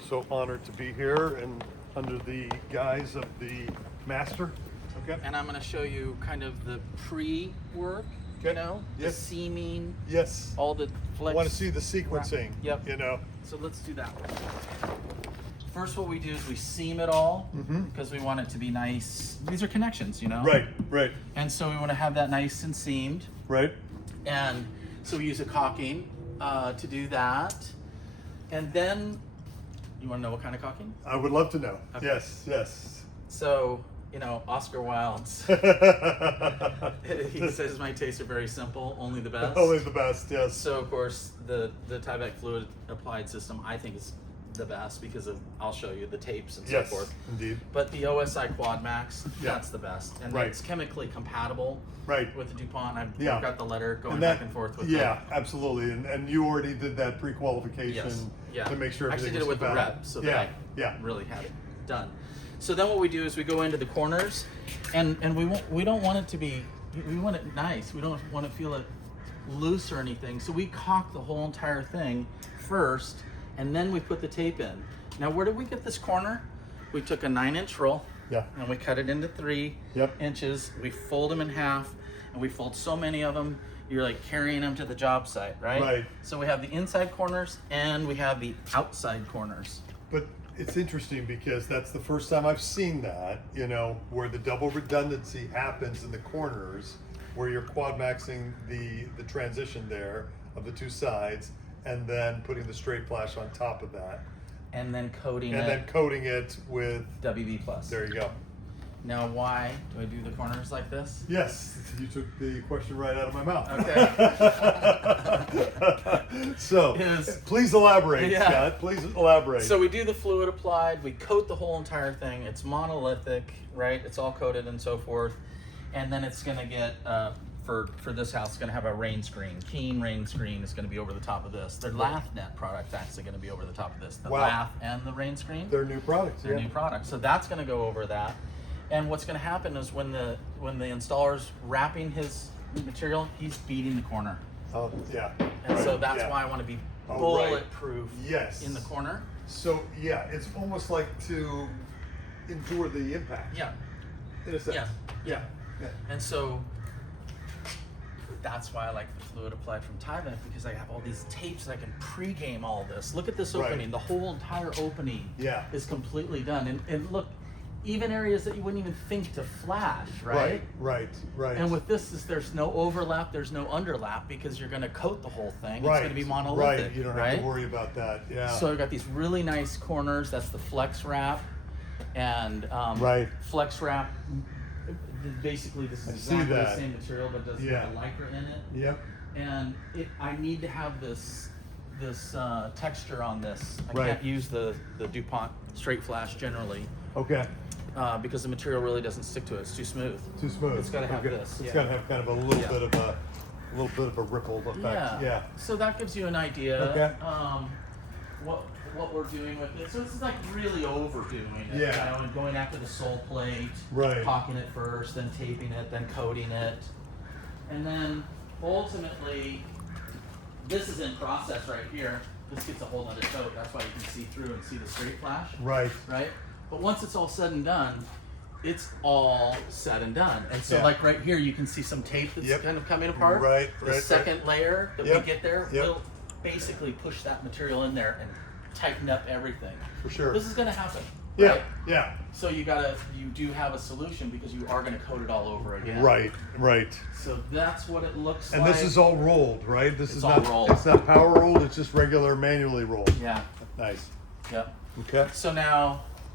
feel so honored to be here and under the guise of the master. Okay. And I'm going to show you kind of the pre-work, Okay. you know, Yes. the seaming, Yes. all the flex. I want to see the sequencing. Yep. You know. So let's do that. First, what we do is we seam it all because we want it to be nice. These are connections, you know. Right. Right. And so we want to have that nice and seamed. Right. And so we use a caulking to do that. And then, you want to know what kind of caulking? I would love to know. Okay. Yes. Yes. So, you know, Oscar Wilde's, he says my tastes are very simple, only the best. Always the best. Yes. So, of course, the Tyvek Fluid-Applied system, I think, is the best because of, I'll show you, the tapes and Yes. so forth. Indeed. But the OSI Quad Max, Yeah. that's the best. And Right. it's chemically compatible Right. with the Dupont. I've Yeah. got the letter going And that, back and forth with yeah, absolutely. And you already did that pre-qualification Yes. Yeah. to make sure Actually everything did it was with the compatible. rep, so yeah. that Yeah. I really had it done. So then what we do is we go into the corners, and we don't want it to be, we want it nice. We don't want to feel it loose or anything. So we caulk the whole entire thing first, and then we put the tape in. Now, where did we get this corner? We took a 9-inch roll, Yeah. and we cut it into 3 Yep. inches. We fold them in half, and we fold so many of them, you're like carrying them to the job site, right? Right. So we have the inside corners, and we have the outside corners. But it's interesting because that's the first time I've seen that, you know, where the double redundancy happens in the corners, where you're quad maxing the transition there of the two sides, and then putting the straight flash on top of that, And then coating and it then coating it with. WB plus. There you go. Now, why do I do the corners like this? Yes, you took the question right out of my mouth. Okay. So, Is- please elaborate, Yeah. Scott. Please elaborate. So we do the fluid applied, we coat the whole entire thing. It's monolithic, right? It's all coated and so forth. And then it's gonna get, for this house, it's gonna have a rain screen. Keen rain screen is gonna be over the top of this. Their LathNet product actually gonna be over the top of this. The Wow. Lath and the rain screen. They're new products. Their Yeah. new product. So that's going to go over that. And what's going to happen is when the installer's wrapping his material, he's beating the corner. Oh, yeah. And Right, so that's yeah. why I want to be Oh, right. bulletproof Yes. in the corner. So yeah, it's almost like to endure the impact. Yeah. In a sense. Yeah. Yeah. Yeah. And so that's why I like the fluid applied from Tyvek, because I have all these tapes that I can pre-game all this. Look at this Right. opening. The whole entire opening Yeah. is completely done. And look, even areas that you wouldn't even think to flash, right? Right. Right. And with this, there's no overlap, there's no underlap, because you're going to coat the whole thing. It's going to be monolithic, Right. You don't have to worry about that. Yeah. So I've got these really nice corners. That's the flex wrap, and Right. flex wrap. Basically, this is I see exactly the that. same material, but does Yeah. have a lycra in it. Yep. And I need to have this texture on this. I Right. can't use the Dupont straight flash generally. Okay. Because the material really doesn't stick to it. It's too smooth. Too smooth. It's got to have Okay. this. It's yeah. got to have kind of a little Yeah. bit of a rippled effect. Yeah. Yeah. So that gives you an idea. Okay. What we're doing with it. So it's like really overdoing it. Yeah. You know, and going after the sole plate. Right. Caulking it first, then taping it, then coating it, and then ultimately, this is in process right here. This gets a whole other coat. That's why you can see through and see the straight flash. Right. Right. But once it's all said and done, it's all said and done. And so, Yeah. like right here, you can see some tape that's Yep. kind of coming apart. Right, The right, second layer that Yep. we get there Yep. will basically push that material in there and tighten up everything. For sure. This is going to happen. Yeah. Right? Yeah. So you do have a solution because you are going to coat it all over again. Right. Right. So that's what it looks And like. this is all rolled, right? This It's is all not rolled. It's not power rolled. It's just regular manually rolled. Yeah. Nice. Yep. Okay.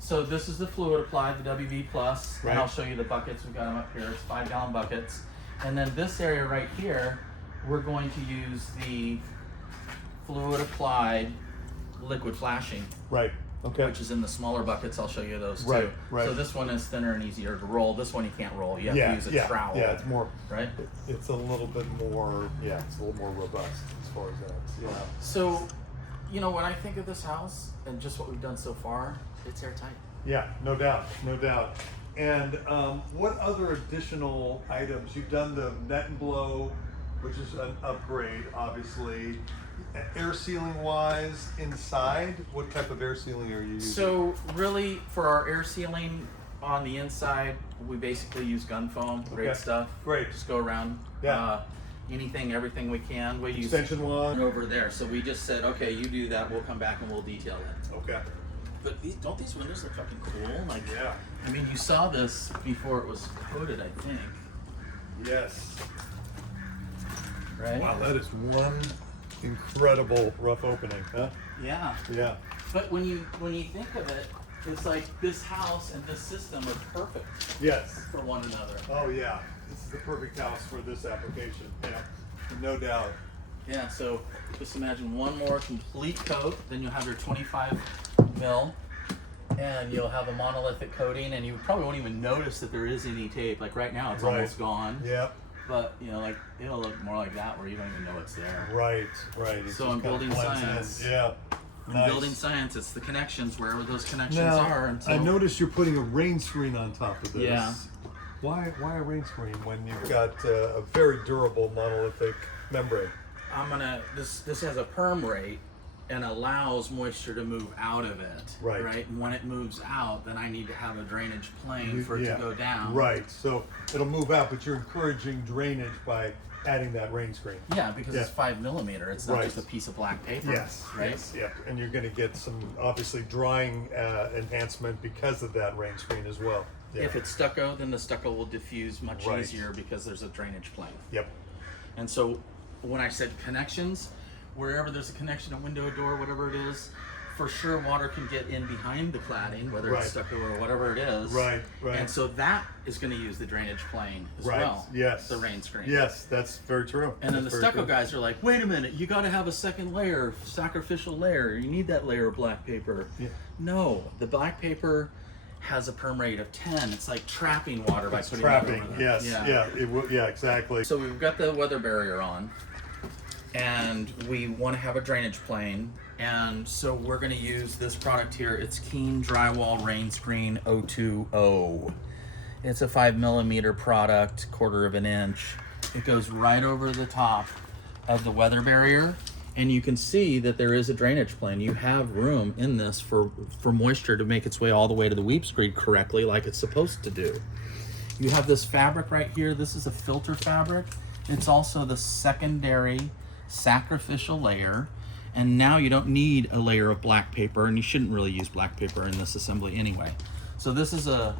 So this is the fluid applied, the WB plus, Right. and I'll show you the buckets. We've got them up here. It's 5-gallon buckets, and then this area right here, we're going to use the fluid applied liquid flashing, Right. Okay. which is in the smaller buckets. I'll show you those too. Right, right. So this one is thinner and easier to roll. This one you can't roll. You have to use a trowel. Yeah, it's more. Right. It's a little bit more. Yeah, it's a little more robust as far as that. Yeah. So, you know, when I think of this house and just what we've done so far, it's airtight. Yeah, no doubt, no doubt. And what other additional items? You've done the net and blow, which is an upgrade, obviously. Air sealing wise, inside, what type of air sealing are you using? So really, for our air sealing on the inside, we basically use gun foam. Great Okay. stuff. Great. Just go around. Yeah. Anything, everything we can. We use Extension wand. over there. So we just said, okay, you do that. We'll come back and we'll detail it. Okay. But don't these windows look fucking cool? Like, Yeah. I mean, you saw this before it was coated, I think. Yes. Right? Wow, that is one incredible rough opening, huh? Yeah. Yeah. But when you think of it, it's like this house and this system are perfect Yes. for one another. Oh yeah. This is the perfect house for this application. Yeah. No doubt. Yeah, so just imagine one more complete coat, then you'll have your 25 mil, and you'll have a monolithic coating, and you probably won't even notice that there is any tape. Like right now, it's Right. almost gone. Yep. But like it'll look more like that, where you don't even know it's there. Right. Right. It So just in kinda building blends science- in. Yeah. In Nice. building science, it's the connections, wherever those connections Now, are. And so, I noticed you're putting a rain screen on top of this. Yeah. Why a rain screen when you've got a very durable monolithic membrane? this has a perm rate and allows moisture to move out of it. Right. And when it moves out, then I need to have a drainage plane for it Yeah. to go down. Right. So it'll move out, but you're encouraging drainage by adding that rain screen. Yeah, because Yeah. it's 5 mm. It's not Right. just a piece of black paper. Yes. Right. Yes. Yep. And you're going to get some obviously drying enhancement because of that rain screen as well. Yeah. If it's stucco, then the stucco will diffuse much Right. easier because there's a drainage plane. Yep. And so when I said connections, wherever there's a connection, a window, a door, whatever it is, for sure water can get in behind the cladding, whether Right. it's stucco or whatever it is. Right, right. And so that is going to use the drainage plane as Right. well. Yes. The rain screen. Yes, that's very true. And then the That's very stucco true. guys are like, wait a minute, you got to have a second layer, sacrificial layer. You need that layer of black paper. Yeah. No, the black paper has a perm rate of 10. It's like trapping water by It's putting trapping. it over Yes. there. Yeah. It will. Yeah. Exactly. So we've got the weather barrier on, and we want to have a drainage plane, and so we're going to use this product here. It's Keen Drywall Rain Screen 020. It's a 5 mm product, 1/4 of an inch. It goes right over the top of the weather barrier, and you can see that there is a drainage plane. You have room in this for moisture to make its way all the way to the weep screed correctly, like it's supposed to do. You have this fabric right here. This is a filter fabric. It's also the secondary sacrificial layer. And now you don't need a layer of black paper, and you shouldn't really use black paper in this assembly anyway. So this is a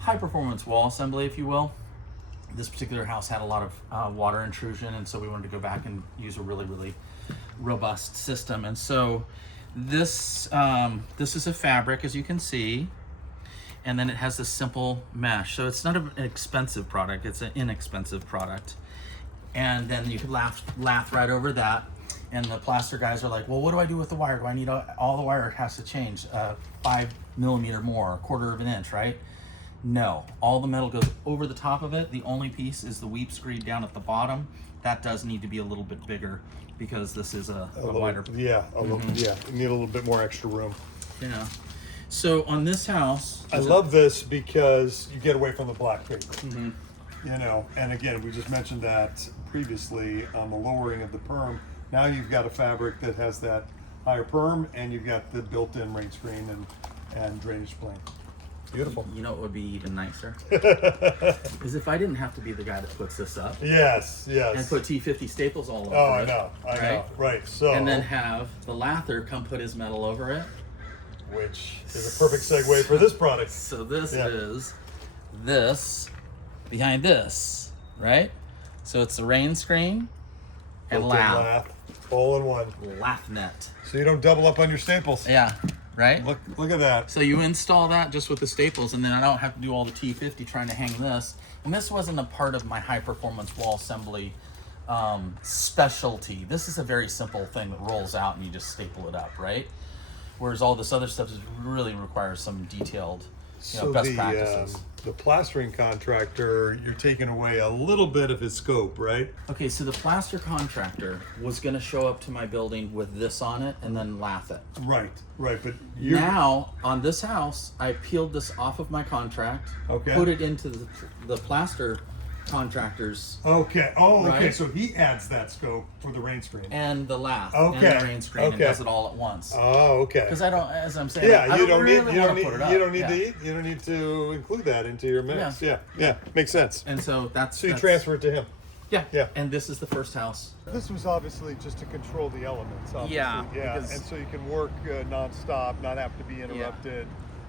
high performance wall assembly, if you will. This particular house had a lot of water intrusion, and so we wanted to go back and use a really, really robust system. And so this is a fabric, as you can see, and then it has this simple mesh. So it's not an expensive product, it's an inexpensive product. And then you could lath right over that. And the plaster guys are like, well, what do I do with the wire? Do I need all the wire? It has to change 5 mm more, 1/4 of an inch, right? No, all the metal goes over the top of it. The only piece is the weep screed down at the bottom. That does need to be a little bit bigger because this is a little, wider. yeah, a little, yeah. You need a little bit more extra room. Yeah. So on this house, I love this because you get away from the black paper. Mm-hmm. You know, and again, we just mentioned that previously on the lowering of the perm. Now you've got a fabric that has that higher perm, and you've got the built-in rain screen and drainage plane. Beautiful. You know what would be even nicer? Is if I didn't have to be the guy that puts this up Yes, yes. and put T50 staples all over Oh, I it. know, I know. right? Right. So, And then have the lather come put his metal over it. which is a perfect segue for this product. So this Yeah. is this behind this, right? So it's the rain screen and Built-in lath. all in one. Lath net. So you don't double up on your staples. Yeah, right? Look at that. So you install that just with the staples, and then I don't have to do all the T50 trying to hang this. And this wasn't a part of my high performance wall assembly specialty. This is a very simple thing that rolls out and you just staple it up, right? Whereas all this other stuff really requires some detailed, best practices. The plastering contractor, you're taking away a little bit of his scope, right? Okay, so the plaster contractor was going to show up to my building with this on it and then lath it. Right, right. But you're Now, on this house, I peeled this off of my contract, Okay. put it into the plaster contractors Okay. Oh, okay. Right? So he adds that scope for the rain screen. and the lath Okay. and the rain screen and Okay. does it all at once. Oh, okay. Because I don't, as I'm saying, Yeah, I you don't need really you don't wanna need put it up. you don't need Yeah. to you don't need to include that into your mix. Yeah. Yeah. Makes sense. And so that's So you that's- transfer it to him. Yeah. Yeah. And this is the first house. This was obviously just to control the elements. Obviously. Yeah, Yeah. because- And so you can work nonstop, not have to be interrupted.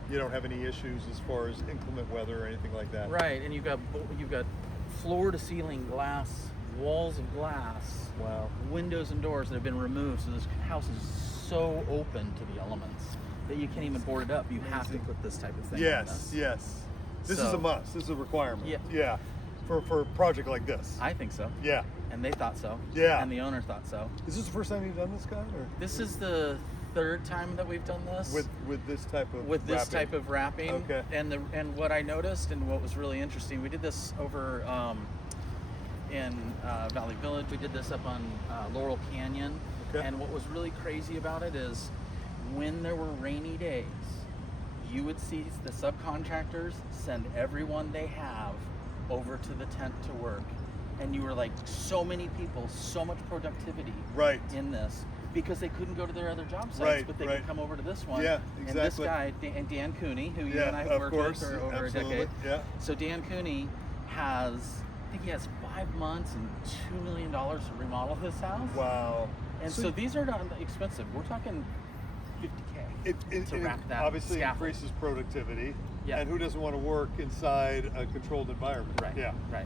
You don't have any issues as far as inclement weather or anything like that. Right, and you've got floor to ceiling glass, walls of glass, Wow. windows and doors that have been removed. So this house is so open to the elements that you can't even board it up. You have to put this type of thing on Yes. this. Yes. This So- is a must. This is a requirement. Yeah. Yeah. For a project like this. I think so. Yeah. And they thought so. Yeah. And the owner thought so. Is this the first time you've done this, guy, or This is the third time that we've done this. with this type of with this wrapping? type of wrapping. Okay. And what I noticed and what was really interesting, we did this over in Valley Village. We did this up on Laurel Canyon. Okay. And what was really crazy about it is when there were rainy days, you would see the subcontractors send everyone they have over to the tent to work. And you were like, so many people, so much productivity Right. in this because they couldn't go to their other job sites, Right, but they right. could come over to this one. Yeah, And this exactly. guy, Dan Cooney, who you Yeah, and I of have worked course. with for over Absolutely. a decade. Yeah. So Dan Cooney has, I think he has 5 months and $2 million to remodel his house. Wow. And so these are not expensive. We're talking $50K. to wrap that obviously scaffold. increases productivity. Yeah. And who doesn't want to work inside a controlled environment? Right. Yeah. Right.